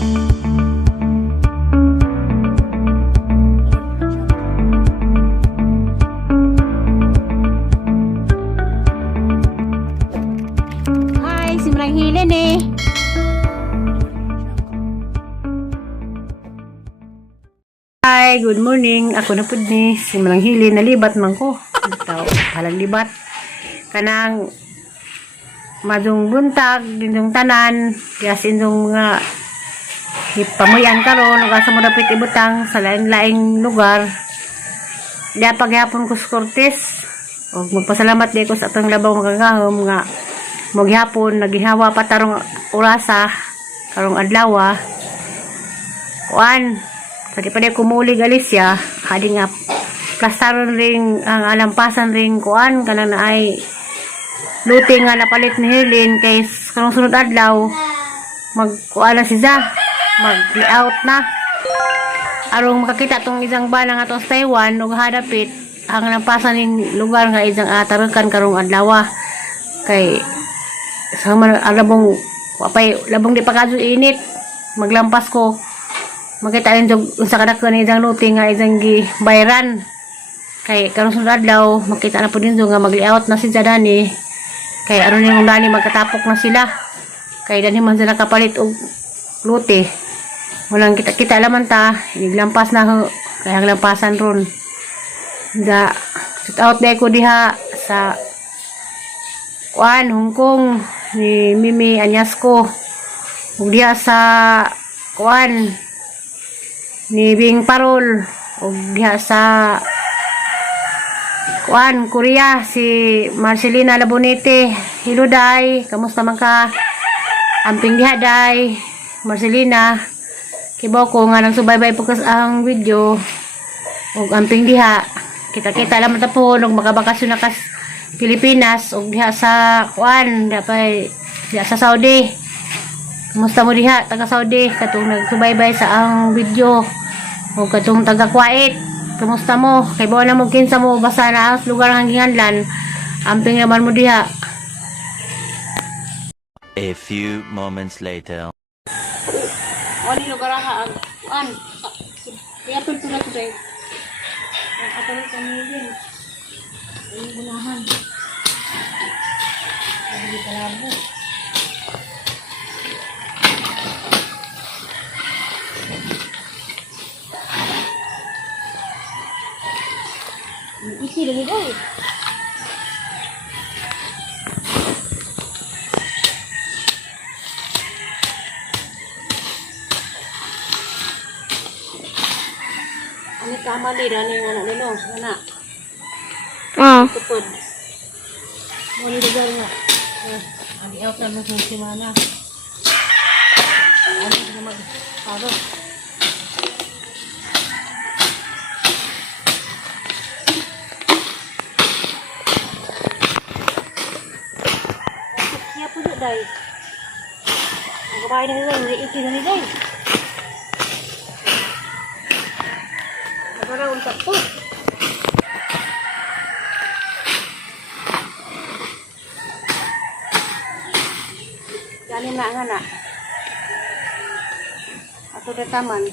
Hi, si Marang Hilin eh. Hi, good morning. Ako na pud ni si Marang Hilin, nalibat man ko. Ito, halang libat. Kanang madung buntag dindong tanan, gasin dong nga pamuyan karon ug asa mo dapit ibutang sa laing-laing lugar. Diya paghapon ko sa Cortes. Og magpasalamat di ko sa atong labaw magagahom nga maghapon nagihawa pa tarong orasa karong adlaw. Kuan, pwede pa di kumulig Alicia, hadi nga plastaron ring ang alampasan ring kuan kanang naay luting nga napalit ni Herlin kay karong sunod adlaw magkuan na siya, mag-layout na arong makakita tong isang bana nga tong Taiwan ug hadapit ang lampasan ning lugar nga isang atarukan karong adlaw kay sa alabong wapay labong di pa kadto init maglampas ko makita rin unsa kadakon isang luting nga isang gibayran kay karong sunod adlaw makita na po din nga mag-layout na si Dani kay aron yung dani magkatapok na sila kay dani man sila kapalit og lute walang kita laman ta iglampas na kay ang lampasan ron da shout out day ko diha sa kuan Hong Kong ni Mimi Anyasco ug diha sa kuan ni Bing Parol ug diha sa kuan Korea si Marcelina Labonete. Hello day, kamusta man ka? Amping diha day Marcelina, kibaw ko nga nang subaybay po ang video ug amping diha kita lang matapon ug makabakasyon na kas Pilipinas ug diha sa kuan diha sa Saudi. Kamusta mo diha taga Saudi katong nagsubaybay sa ang video ug katong taga Kuwait? Kamusta mo? Kay bawa na mo kinsa mo basta na ang lugar ng ginganlan. Amping naman mo diha. A few moments later. Wali lugar ha ang an. Kaya pud na today. Ang atong kanilin. Ang gunahan. Ang kalabo. Isi lagi guys. Ani kamali dani anak nilo, anak. Tupod. Mo ni lugar nga. Ani out na mo si mana. Ani na mag-parot. Day. Ang kabahay na nila, hindi iki na nila. Nagara, untak po. Ganin na nga na. Ato na taman.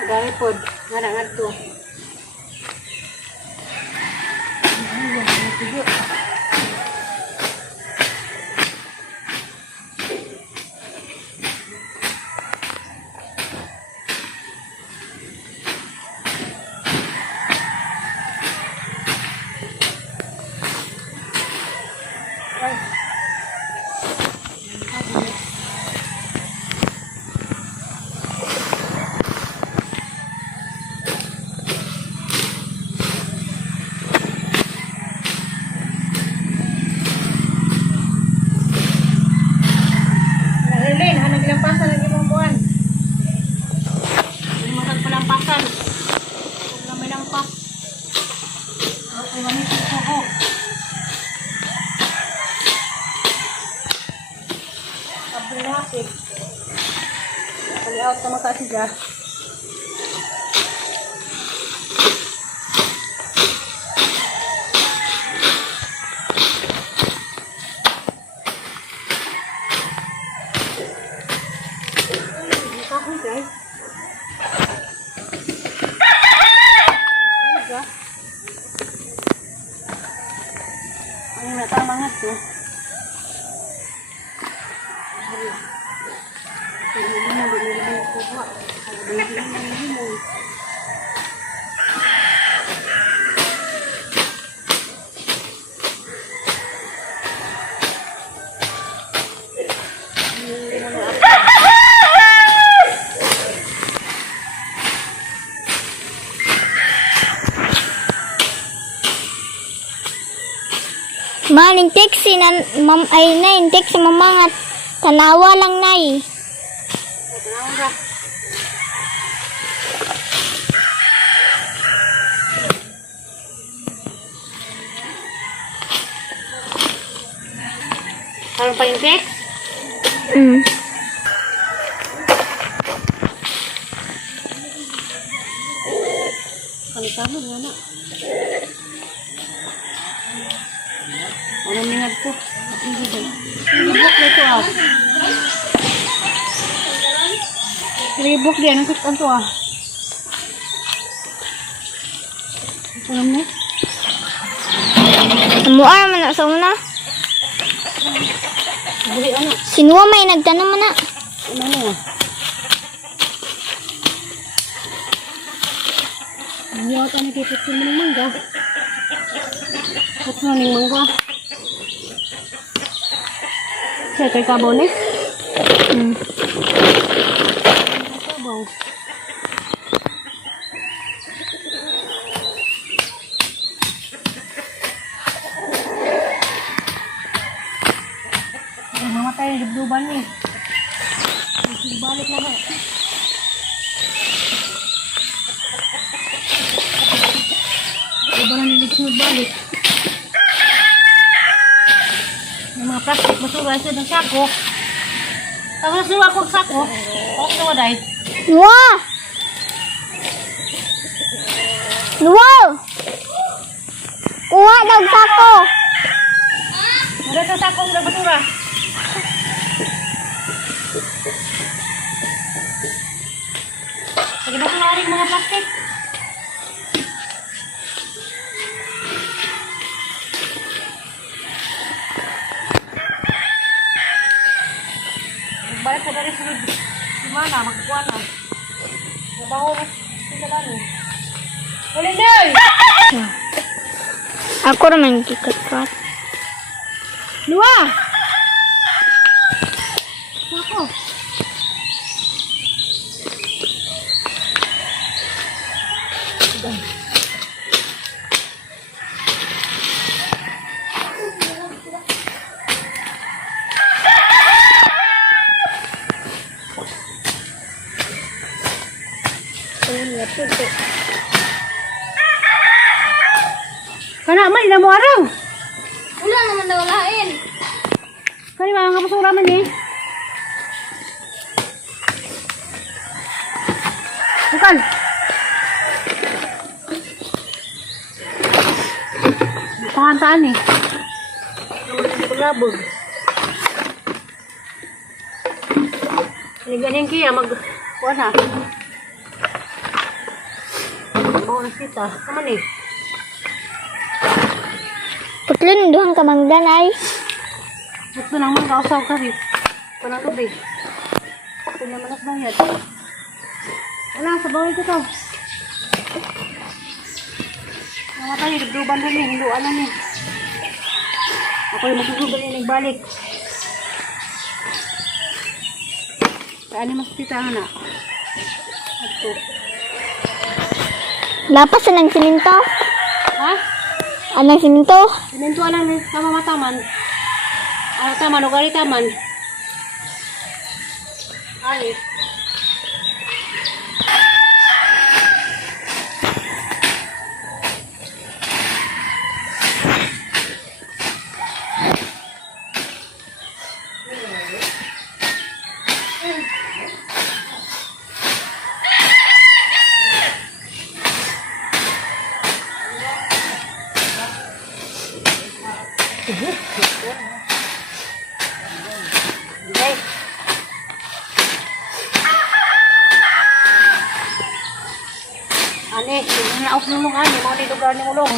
Nagari po. Nga to. Lampasan lagi mong buwan. Lumatag pa lampasan. Huwag na may lampas. Okay, mamitin ko ko. Kabilahasip. Pali-out na makasiga. Okay. Ang natama nga to. Maling text na mam ay na text sa mama nga tanawa lang nay. Parang pa yung text? Mm. Kalitama nga na. Anong ningad ko? Hindi ba? Ribok na ito ah. Ribok din. Anong kutan to ah? Ito naman eh. Amuar man na sa una. Buli ano? Sinuwa may nagtanong man na. Ano na ah? Ayaw ka nakipit ko mo ng mangga. Put mo ng mangga. Siya kay kabaw ni? Kabaw. Ay, mamatay ang dibduban ni. Balik na ba? Iba na niligsunod balik. Yung mga plastic basura sa ng sako. Tapos nasuwa ko ang sako. Tapos nawa dahil. Nuwa! Nuwa! Kuha daw sako. Wala sa sako ng basura. Sige ba rin mga plastic? Balik sa dari sunod. Gimana? Magkukuha na. Nabaho na. Sila ba ni? Ulit day! Ako naman kikatkat. Luwa! Ako. Kana man ina mo araw. Wala naman na walain. Kani mga kapasura man eh. Bukan. Pangantaan eh. Paglabog. Ini ganyan kaya mag... Kuha na. Bawa na kita. Kaman eh. Putlin duhang kamangdan ay. Ito naman kausaw ka rin. Panang tubig. Ito naman at bayad. Wala, sa bawal ko to. Namatay, nagduban na rin. Hinduan na rin. Ako yung magduduban na nagbalik. Saan yung mas titahan na? Ito. Lapas na ng siminto. Ha? Anong siminto? Simentuan lang sa mamataman. Ano taman, o gari taman. Ay. ni. Naok mo mo ani mo ni lugar ni mulong.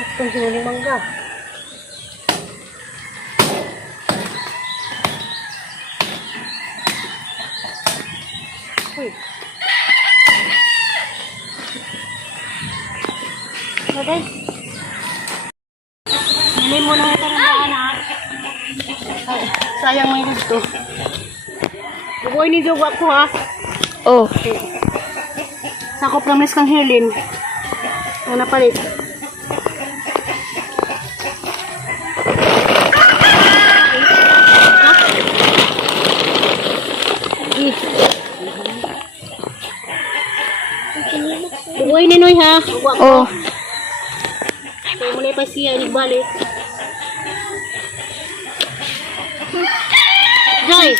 Itong sinuling mangga. Uy. Okay. Nilay mo na ito ng anak. Ay, sayang may gusto. Bukoy ni Jowa ko ha. Oh. Sakop rames kang Helen. Ang napalit. Bukoy ni Noy ha. Buwa ko. Oh. Kaya muli pa siya balik. Joy!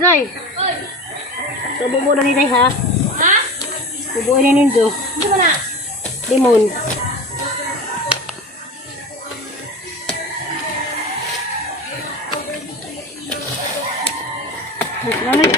Joy! So, bubuo na nila ha? Ha? Bubuo na ninyo. Hindi mo na? Limon. Lamig.